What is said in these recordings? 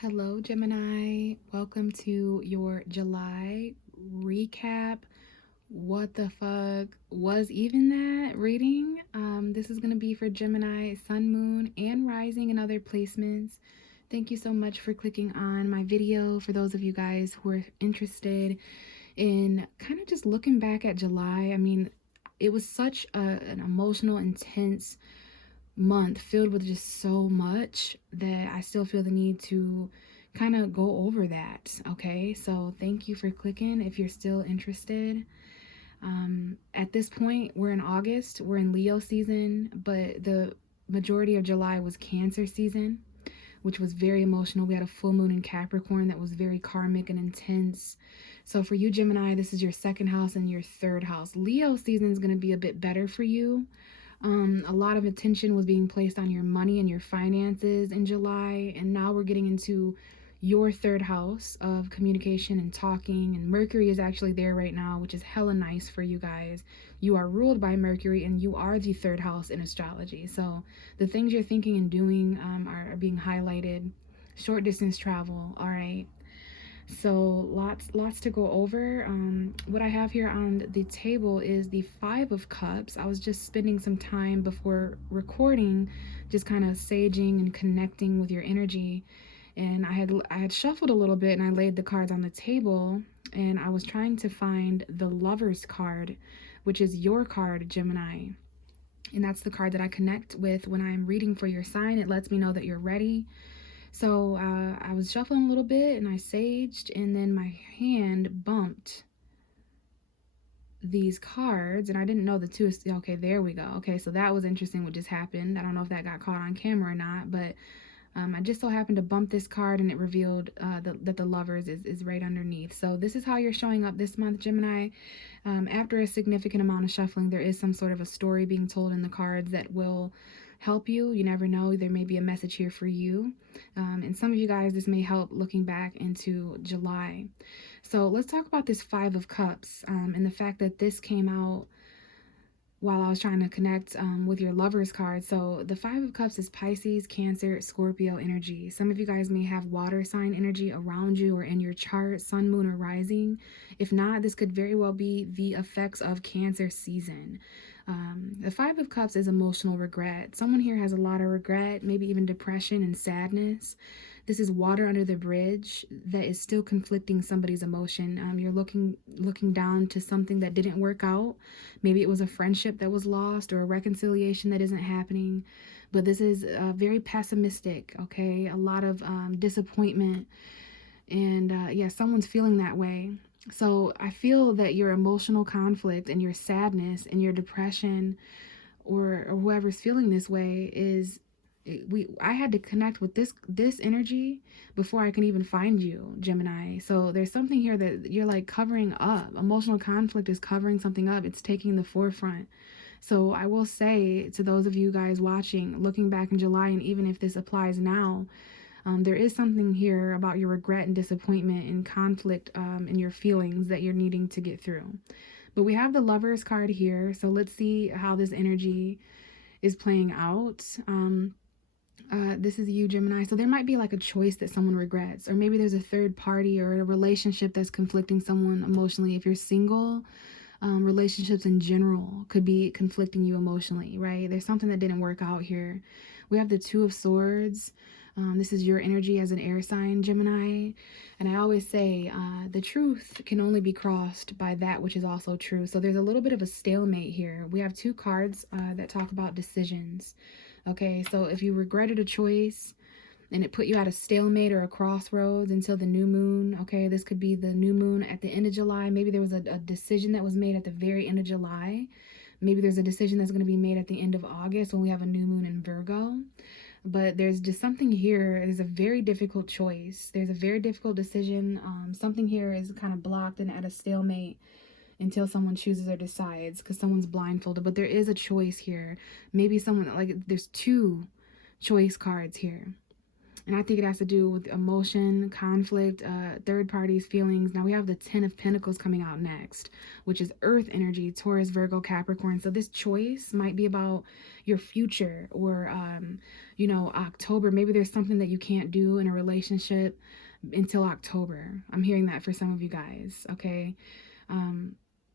Hello, Gemini. Welcome to your July recap. What the fuck was even that reading? This is going to be for Gemini, Sun, Moon, and Rising and other placements. Thank you so much for clicking on my video. For those of you guys who are interested in kind of just looking back at July, I mean, it was such an emotional, intense month filled with just so much that I still feel the need to kind of go over that. Okay, so thank you for clicking if you're still interested. At this point, we're in August, we're in Leo season, but the majority of July was Cancer season, which was very emotional. We had a full moon in Capricorn that was very karmic and intense. So for you, Gemini, this is your second house and your third house. Leo season is going to be a bit better for you. A lot of attention was being placed on your money and your finances in July, and now we're getting into your third house of communication and talking, and Mercury is actually there right now, which is hella nice for you guys. You are ruled by Mercury, and you are the third house in astrology, so the things you're thinking and doing are being highlighted. Short distance travel, all right. So lots to go over. What I have here on the table is the Five of Cups. I was just spending some time before recording, just kind of saging and connecting with your energy. And I had shuffled a little bit, and I laid the cards on the table, and I was trying to find the Lover's card, which is your card, Gemini. And that's the card that I connect with when I'm reading for your sign. It lets me know that you're ready. So I was shuffling a little bit and I saged, and then my hand bumped these cards, and I didn't know the two. Okay, there we go. Okay, so that was interesting what just happened. I don't know if that got caught on camera or not, but I just so happened to bump this card, and it revealed that the Lovers is right underneath. So this is how you're showing up this month, Gemini. After a significant amount of shuffling, there is some sort of a story being told in the cards that will help you. You never know. There may be a message here for you. And some of you guys, this may help looking back into July. So let's talk about this Five of Cups and the fact that this came out while I was trying to connect with your Lover's card. So the Five of Cups is Pisces, Cancer, Scorpio energy. Some of you guys may have water sign energy around you or in your chart, sun, moon, or rising. If not, this could very well be the effects of Cancer season. The Five of Cups is emotional regret. Someone here has a lot of regret, maybe even depression and sadness. This is water under the bridge that is still conflicting somebody's emotion. You're looking down to something that didn't work out. Maybe it was a friendship that was lost or a reconciliation that isn't happening. But this is very pessimistic, okay? A lot of disappointment. And yeah, someone's feeling that way. So I feel that your emotional conflict and your sadness and your depression or whoever's feeling this way is I had to connect with this energy before I can even find you, Gemini. So there's something here that you're like covering up. Emotional conflict is covering something up. It's taking the forefront. So I will say to those of you guys watching, looking back in July, and even if this applies now, there is something here about your regret and disappointment and conflict in your feelings that you're needing to get through. But we have the Lover's card here, so let's see how this energy is playing out. This is you, Gemini. So there might be like a choice that someone regrets, or maybe there's a third party or a relationship that's conflicting someone emotionally. If you're single, relationships in general could be conflicting you emotionally, right? There's something that didn't work out here. We have the Two of Swords. This is your energy as an air sign, Gemini. And I always say the truth can only be crossed by that which is also true. So there's a little bit of a stalemate here. We have two cards that talk about decisions. Okay, so if you regretted a choice and it put you at a stalemate or a crossroads until the new moon, okay, this could be the new moon at the end of July. Maybe there was a decision that was made at the very end of July. Maybe there's a decision that's going to be made at the end of August when we have a new moon in Virgo. But there's just something here. There's a very difficult choice. There's a very difficult decision. Something here is kind of blocked and at a stalemate until someone chooses or decides, because someone's blindfolded. But there is a choice here. Maybe someone, like, there's two choice cards here. And I think it has to do with emotion, conflict, third parties, feelings. Now we have the 10 of Pentacles coming out next, which is Earth energy, Taurus, Virgo, Capricorn. So this choice might be about your future, or, you know, October. Maybe there's something that you can't do in a relationship until October. I'm hearing that for some of you guys, okay?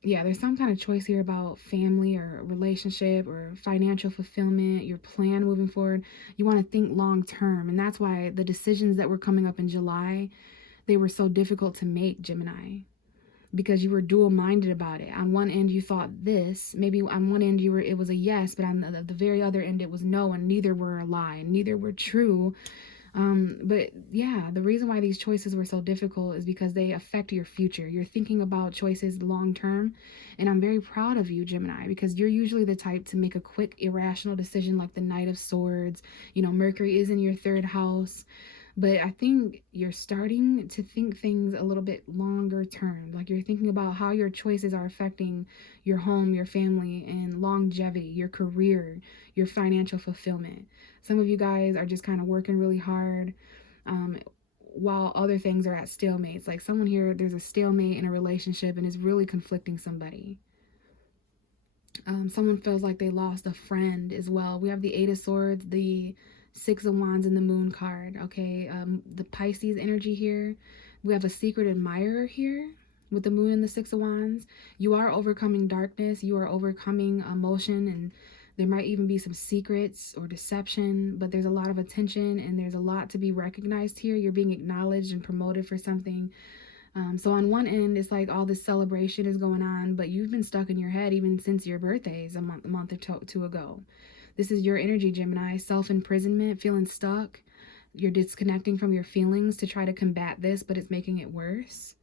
Yeah, there's some kind of choice here about family or relationship or financial fulfillment, your plan moving forward. You want to think long term. And that's why the decisions that were coming up in July, they were so difficult to make, Gemini, because you were dual minded about it. On one end, you thought this, maybe on one end, it was a yes, but on the very other end, it was no, and neither were a lie, and neither were true. But yeah, the reason why these choices were so difficult is because they affect your future. You're thinking about choices long term, and I'm very proud of you, Gemini, because you're usually the type to make a quick, irrational decision like the Knight of Swords. You know, Mercury is in your third house. But I think you're starting to think things a little bit longer term. Like you're thinking about how your choices are affecting your home, your family, and longevity, your career, your financial fulfillment. Some of you guys are just kind of working really hard, um, while other things are at stalemates. Like someone here, there's a stalemate in a relationship and is really conflicting somebody. Someone feels like they lost a friend as well. We have the Eight of Swords, the Six of Wands, and the Moon card. Okay, the Pisces energy here. We have a secret admirer here with the Moon and the Six of Wands. You are overcoming darkness. You are overcoming emotion, and there might even be some secrets or deception, but there's a lot of attention and there's a lot to be recognized here. You're being acknowledged and promoted for something. So on one end, it's like all this celebration is going on, but you've been stuck in your head even since your birthdays a month or two ago. This is your energy, Gemini. Self-imprisonment, feeling stuck. You're disconnecting from your feelings to try to combat this, but it's making it worse.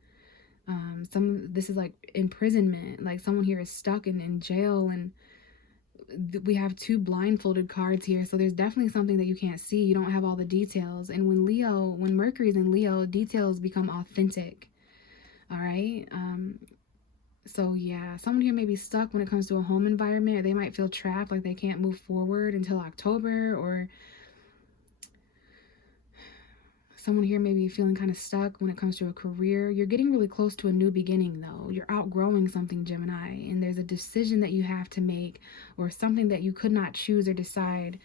This is like imprisonment. Like someone here is stuck in jail, and we have two blindfolded cards here. So there's definitely something that you can't see. You don't have all the details. And when Mercury's in Leo, details become authentic. All right. So yeah, someone here may be stuck when it comes to a home environment, or they might feel trapped, like they can't move forward until October, or someone here may be feeling kind of stuck when it comes to a career. You're getting really close to a new beginning though. You're outgrowing something, Gemini, and there's a decision that you have to make, or something that you could not choose or decide.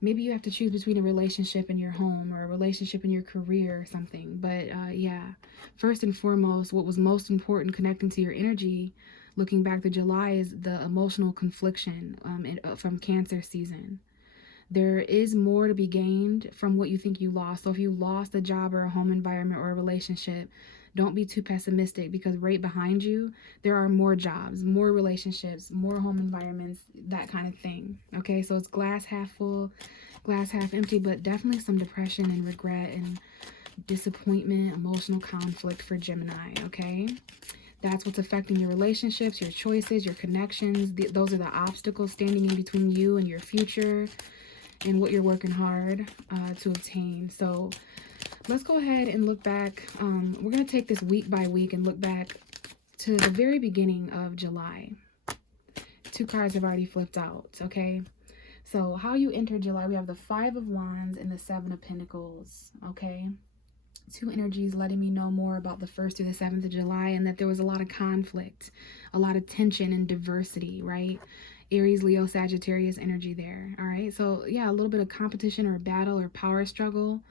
Maybe you have to choose between a relationship in your home or a relationship in your career or something. But yeah, first and foremost, what was most important connecting to your energy, looking back to July, is the emotional confliction from Cancer season. There is more to be gained from what you think you lost. So if you lost a job or a home environment or a relationship, don't be too pessimistic, because right behind you, there are more jobs, more relationships, more home environments, that kind of thing. Okay, so it's glass half full, glass half empty, but definitely some depression and regret and disappointment, emotional conflict for Gemini, okay? That's what's affecting your relationships, your choices, your connections. Those are the obstacles standing in between you and your future and what you're working hard to obtain. So let's go ahead and look back. We're going to take this week by week and look back to the very beginning of July. Two cards have already flipped out, okay? So how you enter July, we have the Five of Wands and the Seven of Pentacles, okay? Two energies letting me know more about the 1st through the 7th of July, and that there was a lot of conflict, a lot of tension and diversity, right? Aries, Leo, Sagittarius energy there, all right? So yeah, a little bit of competition or battle or power struggle.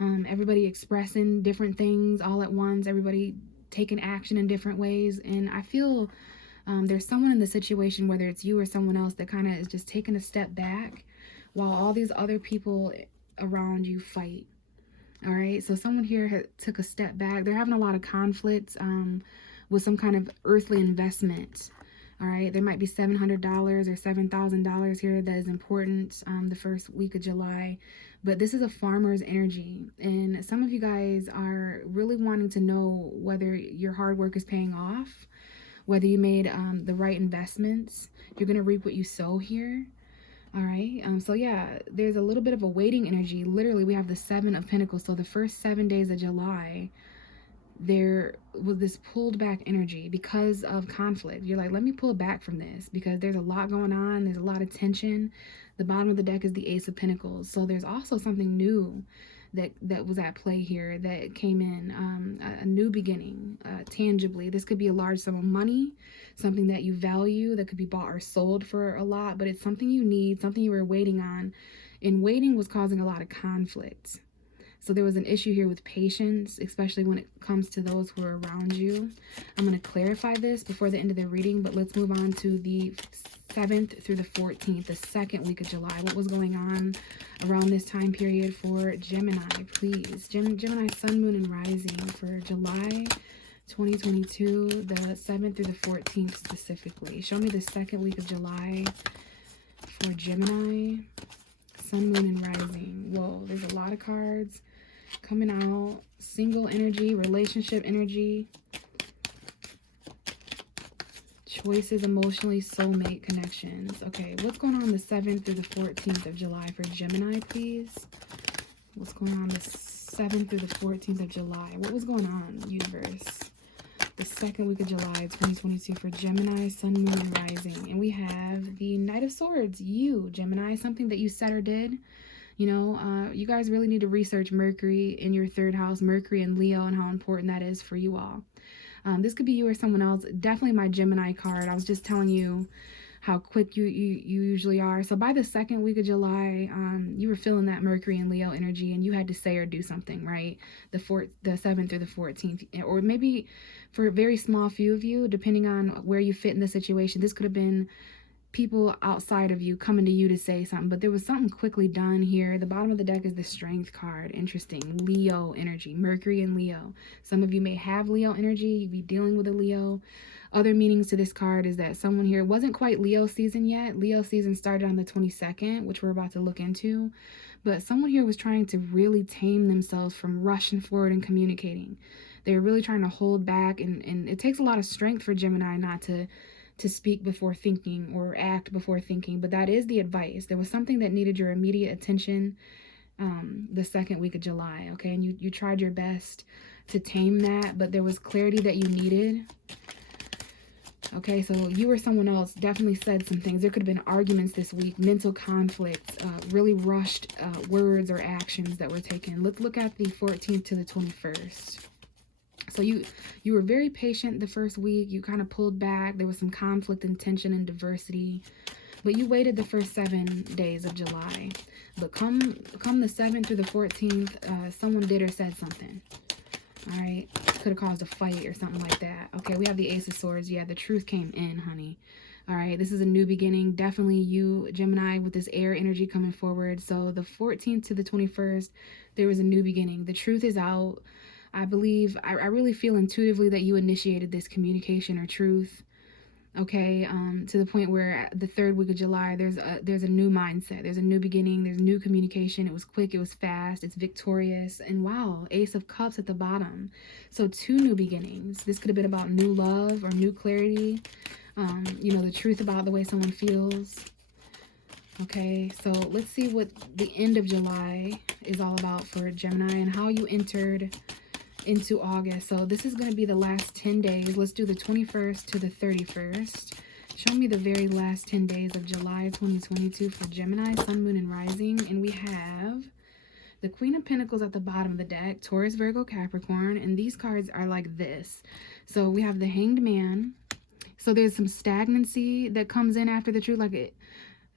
Everybody expressing different things all at once, everybody taking action in different ways. And I feel there's someone in the situation, whether it's you or someone else, that kind of is just taking a step back while all these other people around you fight. All right, so someone here took a step back. They're having a lot of conflicts with some kind of earthly investment. All right, there might be $700 or $7,000 here that is important the first week of July. But this is a farmer's energy. And some of you guys are really wanting to know whether your hard work is paying off, whether you made the right investments. You're going to reap what you sow here. All right, so yeah, there's a little bit of a waiting energy. Literally, we have the Seven of Pentacles. So the first 7 days of July, there was this pulled back energy because of conflict. You're like, let me pull back from this because there's a lot going on. There's a lot of tension. The bottom of the deck is the Ace of Pentacles. So there's also something new that was at play here that came in, a new beginning, tangibly. This could be a large sum of money, something that you value that could be bought or sold for a lot, but it's something you need, something you were waiting on, and waiting was causing a lot of conflict. So there was an issue here with patience, especially when it comes to those who are around you. I'm going to clarify this before the end of the reading, but let's move on to the 7th through the 14th, the second week of July. What was going on around this time period for Gemini, please? Gemini, Sun, Moon, and Rising for July 2022, the 7th through the 14th specifically. Show me the second week of July for Gemini, Sun, Moon, and Rising. Whoa, there's a lot of cards coming out. Single energy, relationship energy, choices, emotionally, soulmate connections. Okay, what's going on the 7th through the 14th of July for Gemini, please? What's going on the 7th through the 14th of July? What was going on, universe? The second week of July 2022 for Gemini, Sun, Moon, and Rising. And we have the Knight of Swords. You, Gemini, something that you said or did. You know, you guys really need to research Mercury in your 3rd house, Mercury and Leo, and how important that is for you all. This could be you or someone else. Definitely my Gemini card. I was just telling you how quick you usually are. So by the second week of July, you were feeling that Mercury and Leo energy, and you had to say or do something, right? The 7th through the 14th, or maybe for a very small few of you, depending on where you fit in the situation, this could have been people outside of you coming to you to say something, but there was something quickly done here. The bottom of the deck is the Strength card. Interesting. Leo energy, Mercury and Leo. Some of you may have Leo energy. You'd be dealing with a Leo. Other meanings to this card is that someone here wasn't quite Leo season yet. Leo season started on the 22nd, which we're about to look into. But someone here was trying to really tame themselves from rushing forward and communicating. They were really trying to hold back, and it takes a lot of strength for Gemini not to speak before thinking or act before thinking, but that is the advice. There was something that needed your immediate attention the second week of July, okay? And you tried your best to tame that, but there was clarity that you needed. Okay, so you or someone else definitely said some things. There could have been arguments this week, mental conflicts, really rushed words or actions that were taken. Let's look at the 14th to the 21st. So you were very patient the first week. You kind of pulled back. There was some conflict and tension and diversity. But you waited the first 7 days of July. But come the 7th through the 14th, someone did or said something. All right? Could have caused a fight or something like that. Okay, we have the Ace of Swords. Yeah, the truth came in, honey. All right, this is a new beginning. Definitely you, Gemini, with this air energy coming forward. So the 14th to the 21st, there was a new beginning. The truth is out. I believe, I really feel intuitively that you initiated this communication or truth, okay, to the point where the 3rd week of July, there's a new mindset, there's a new beginning, there's new communication. It was quick, it was fast, it's victorious, and wow, Ace of Cups at the bottom. So 2 new beginnings. This could have been about new love or new clarity, you know, the truth about the way someone feels. Okay, so let's see what the end of July is all about for Gemini and how you entered into August. So this is going to be the last 10 days. Let's do the 21st to the 31st. Show me the very last 10 days of July 2022 for Gemini, Sun, Moon, and Rising. And we have the Queen of Pentacles at the bottom of the deck, Taurus, Virgo, Capricorn. And these cards are like this. So we have the Hanged Man. So there's some stagnancy that comes in after the truth.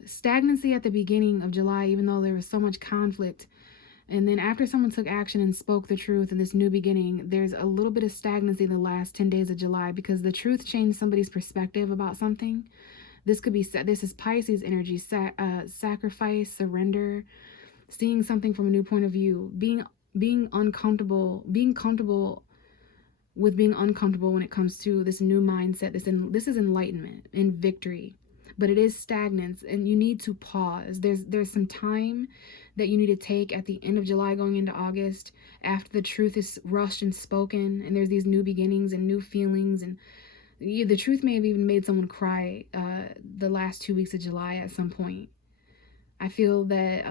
Stagnancy at the beginning of July, even though there was so much conflict. And then after someone took action and spoke the truth in this new beginning, there's a little bit of stagnancy in the last 10 days of July because the truth changed somebody's perspective about something. This could be, this is Pisces energy, sacrifice, surrender, seeing something from a new point of view, being uncomfortable, being comfortable with being uncomfortable when it comes to this new mindset. This is enlightenment and victory, but it is stagnance, and you need to pause. There's some time that you need to take at the end of July going into August after the truth is rushed and spoken, and there's these new beginnings and new feelings, and the truth may have even made someone cry the last 2 weeks of July at some point. I feel that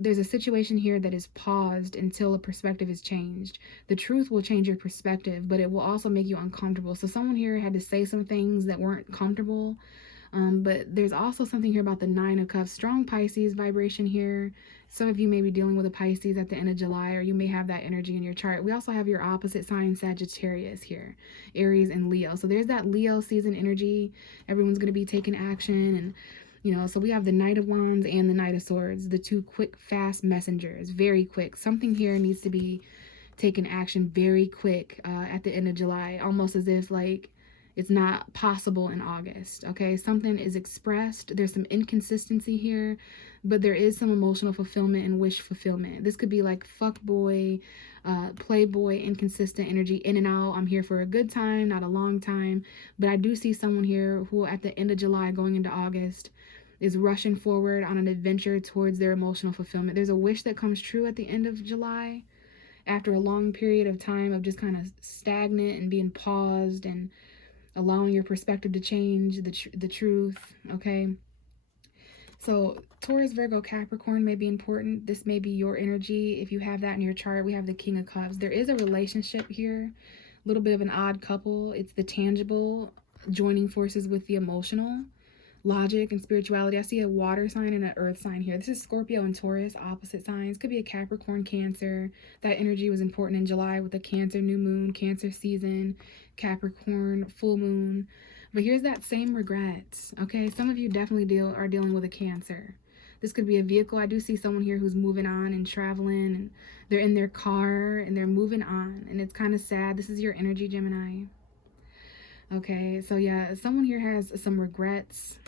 there's a situation here that is paused until a perspective is changed. The truth will change your perspective, but it will also make you uncomfortable. So someone here had to say some things that weren't comfortable. But there's also something here about the Nine of Cups, strong Pisces vibration here. Some of you may be dealing with a Pisces at the end of July, or you may have that energy in your chart. We also have your opposite sign, Sagittarius here, Aries and Leo. So there's that Leo season energy. Everyone's going to be taking action. And, you know, so we have the Knight of Wands and the Knight of Swords, the two quick, fast messengers, very quick. Something here needs to be taken action very quick at the end of July, almost as if like it's not possible in August. Okay, something is expressed, there's some inconsistency here, but there is some emotional fulfillment and wish fulfillment. This could be like fuck boy, playboy, inconsistent energy, in and out. I'm here for a good time, not a long time. But I do see someone here who at the end of July going into August is rushing forward on an adventure towards their emotional fulfillment. There's a wish that comes true at the end of July after a long period of time of just kind of stagnant and being paused and allowing your perspective to change, the truth, okay? So Taurus, Virgo, Capricorn may be important. This may be your energy. If you have that in your chart, we have the King of Cups. There is a relationship here, a little bit of an odd couple. It's the tangible joining forces with the emotional, logic and spirituality. I see a water sign and an earth sign here. This is Scorpio and Taurus, opposite signs. Could be a Capricorn, Cancer. That energy was important in July with the Cancer new moon, Cancer season, Capricorn full moon. But here's that same regret. Okay, some of you definitely are dealing with a Cancer. This could be a vehicle. I do see someone here who's moving on and traveling, and they're in their car and they're moving on, and it's kind of sad. This is your energy, Gemini. Okay, so yeah, someone here has some regrets,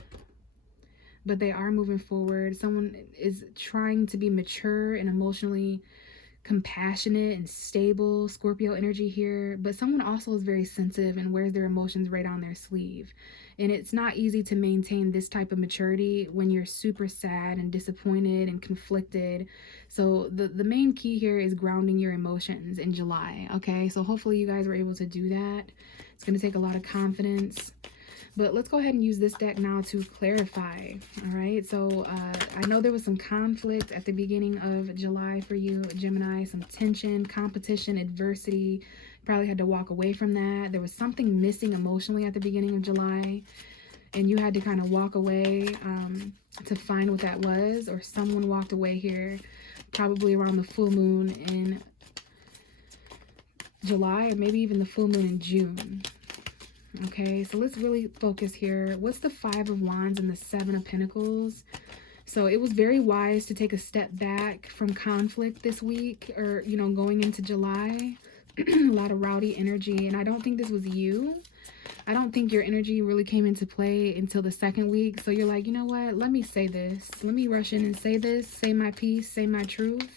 but they are moving forward. Someone is trying to be mature and emotionally compassionate and stable, Scorpio energy here, but someone also is very sensitive and wears their emotions right on their sleeve. And it's not easy to maintain this type of maturity when you're super sad and disappointed and conflicted. So the main key here is grounding your emotions in July, okay? So hopefully you guys were able to do that. It's going to take a lot of confidence. But let's go ahead and use this deck now to clarify. All right, so I know there was some conflict at the beginning of July for you, Gemini, some tension, competition, adversity. Probably had to walk away from that. There was something missing emotionally at the beginning of July, and you had to kind of walk away to find what that was, or someone walked away here probably around the full moon in July, or maybe even the full moon in June. Okay, so let's really focus here. What's the Five of Wands and the Seven of Pentacles? So it was very wise to take a step back from conflict this week, or, you know, going into July. A lot of rowdy energy, and I don't think this was you. I don't think your energy really came into play until the second week. So you're like, you know what? Let me say this. Let me rush in and say this. Say my piece. Say my truth.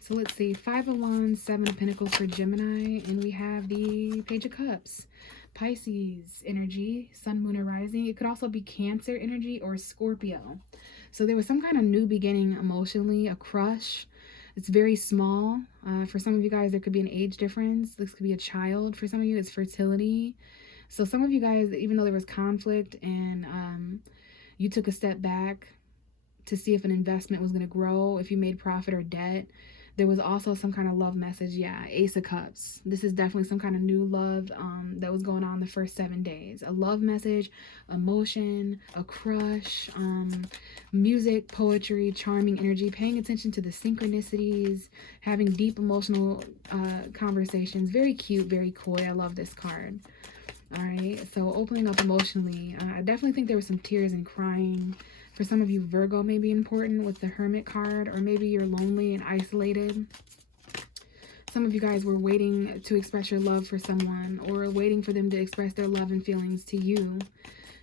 So let's see. Five of Wands, Seven of Pentacles for Gemini, and we have the Page of Cups. Pisces energy, Sun, Moon, or Rising. It could also be Cancer energy or Scorpio. So there was some kind of new beginning emotionally, a crush. It's very small. For some of you guys, there could be an age difference. This could be a child. For some of you, it's fertility. So some of you guys, even though there was conflict and you took a step back to see if an investment was going to grow, if you made profit or debt, there was also some kind of love message. Yeah, Ace of Cups. This is definitely some kind of new love that was going on the first 7 days. A love message, emotion, a crush, music, poetry, charming energy, paying attention to the synchronicities, having deep emotional conversations. Very cute, very coy. I love this card. All right, so opening up emotionally. I definitely think there were some tears and crying. For some of you, Virgo may be important with the Hermit card, or maybe you're lonely and isolated. Some of you guys were waiting to express your love for someone, or waiting for them to express their love and feelings to you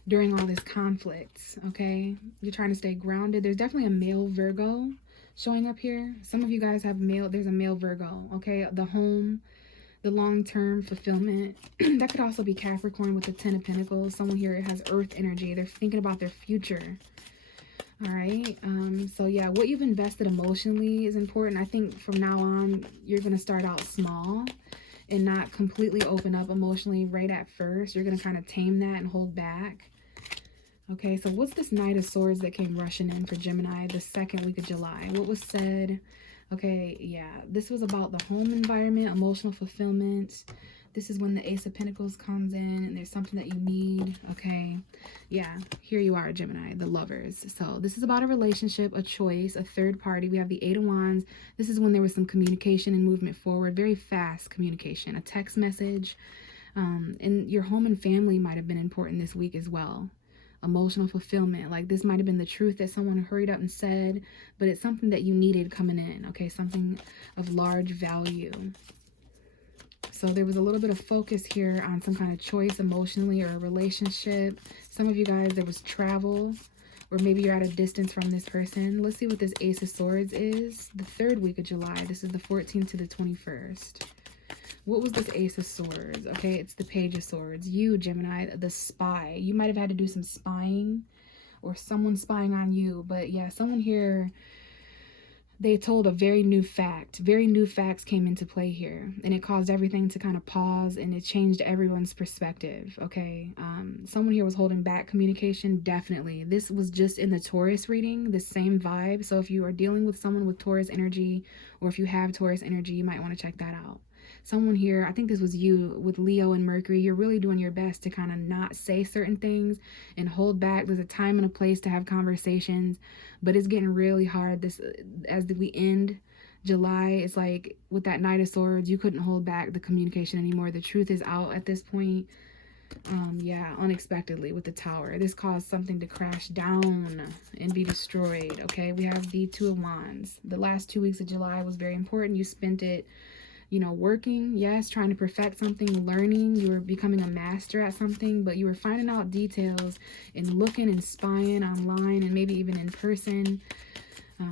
during all this conflict, okay? You're trying to stay grounded. There's definitely a male Virgo showing up here. Some of you guys have there's a male Virgo, okay? The home, the long-term fulfillment. That could also be Capricorn with the Ten of Pentacles. Someone here has earth energy. They're thinking about their future. All right, so yeah, what you've invested emotionally is important. I think from now on, you're going to start out small and not completely open up emotionally right at first. You're going to kind of tame that and hold back. Okay, so what's this Knight of Swords that came rushing in for Gemini the second week of July? What was said? Okay, yeah, this was about the home environment, emotional fulfillment, This is when the Ace of Pentacles comes in and there's something that you need. Okay. Yeah. Here you are, Gemini, the Lovers. So this is about a relationship, a choice, a third party. We have the Eight of Wands. This is when there was some communication and movement forward. Very fast communication. A text message. And your home and family might have been important this week as well. Emotional fulfillment. Like this might have been the truth that someone hurried up and said, but it's something that you needed coming in. Okay. Something of large value. So there was a little bit of focus here on some kind of choice emotionally or a relationship. Some of you guys, there was travel, or maybe you're at a distance from this person. Let's see what this Ace of Swords is. The third week of July. This is the 14th to the 21st. What was this Ace of Swords? Okay, it's the Page of Swords. You, Gemini, the spy. You might have had to do some spying or someone spying on you. But yeah, someone here, they told a very new fact. Very new facts came into play here, and it caused everything to kind of pause, and it changed everyone's perspective. Okay, someone here was holding back communication. Definitely, this was just in the Taurus reading, the same vibe. So if you are dealing with someone with Taurus energy, or if you have Taurus energy, you might want to check that out. Someone here, I think this was you with Leo and Mercury, you're really doing your best to kind of not say certain things and hold back. There's a time and a place to have conversations, but it's getting really hard this as we end July. It's like with that Knight of Swords, you couldn't hold back the communication anymore. The truth is out at this point. Yeah, unexpectedly with the Tower. This caused something to crash down and be destroyed. Okay, we have the Two of Wands. The last 2 weeks of July was very important. You spent it, you know, working, yes, trying to perfect something, learning. You were becoming a master at something, but you were finding out details and looking and spying online and maybe even in person.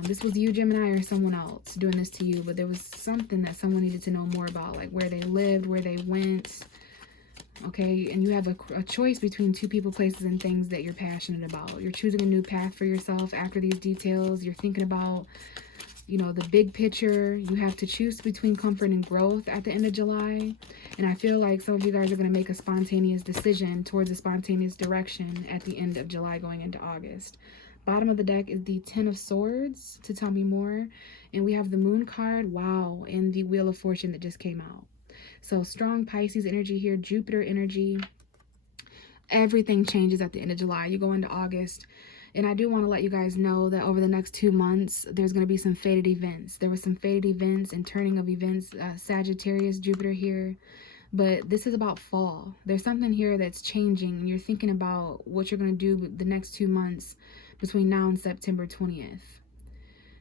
This was you, Gemini, or someone else doing this to you, but there was something that someone needed to know more about, like where they lived, where they went. Okay, and you have a choice between two people, places, and things that you're passionate about. You're choosing a new path for yourself after these details. You're thinking about, you know, the big picture. You have to choose between comfort and growth at the end of July. And I feel like some of you guys are going to make a spontaneous decision towards a spontaneous direction at the end of July going into August. Bottom of the deck is the Ten of Swords to tell me more. And we have the Moon card, wow, and the Wheel of Fortune that just came out. So strong Pisces energy here, Jupiter energy. Everything changes at the end of July. You go into August. And I do want to let you guys know that over the next 2 months, there's going to be some fated events. There was some fated events and turning of events, Sagittarius, Jupiter here. But this is about fall. There's something here that's changing, and you're thinking about what you're going to do the next 2 months between now and September 20th.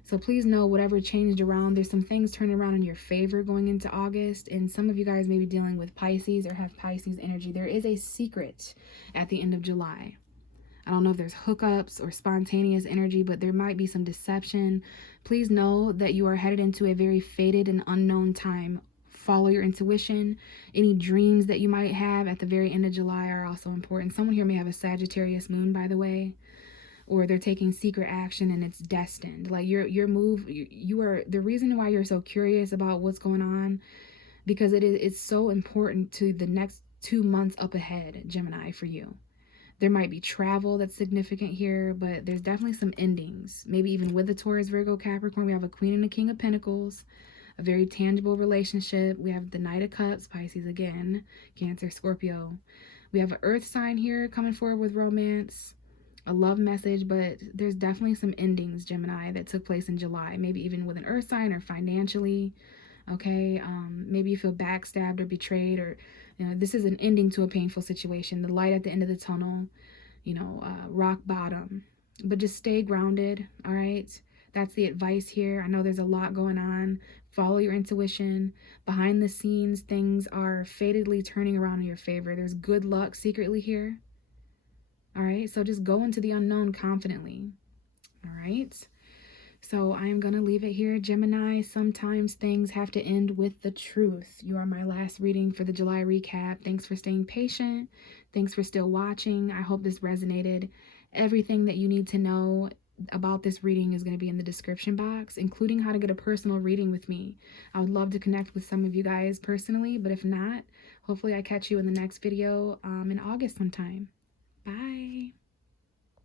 So please know whatever changed around, there's some things turning around in your favor going into August. And some of you guys may be dealing with Pisces or have Pisces energy. There is a secret at the end of July. I don't know if there's hookups or spontaneous energy, but there might be some deception. Please know that you are headed into a very fated and unknown time. Follow your intuition. Any dreams that you might have at the very end of July are also important. Someone here may have a Sagittarius moon, by the way, or they're taking secret action and it's destined. Like your move, you are the reason why you're so curious about what's going on, because it's so important to the next 2 months up ahead, Gemini, for you. There might be travel that's significant here, but there's definitely some endings. Maybe even with the Taurus, Virgo, Capricorn, we have a Queen and a King of Pentacles, a very tangible relationship. We have the Knight of Cups, Pisces again, Cancer, Scorpio. We have an Earth sign here coming forward with romance, a love message, but there's definitely some endings, Gemini, that took place in July. Maybe even with an Earth sign or financially. Okay, maybe you feel backstabbed or betrayed, or you know, this is an ending to a painful situation. The light at the end of the tunnel, you know, rock bottom. But just stay grounded, all right? That's the advice here. I know there's a lot going on. Follow your intuition. Behind the scenes, things are fatedly turning around in your favor. There's good luck secretly here. All right, so just go into the unknown confidently. All right. So I'm going to leave it here, Gemini. Sometimes things have to end with the truth. You are my last reading for the July recap. Thanks for staying patient. Thanks for still watching. I hope this resonated. Everything that you need to know about this reading is going to be in the description box, including how to get a personal reading with me. I would love to connect with some of you guys personally, but if not, hopefully I catch you in the next video in August sometime. Bye.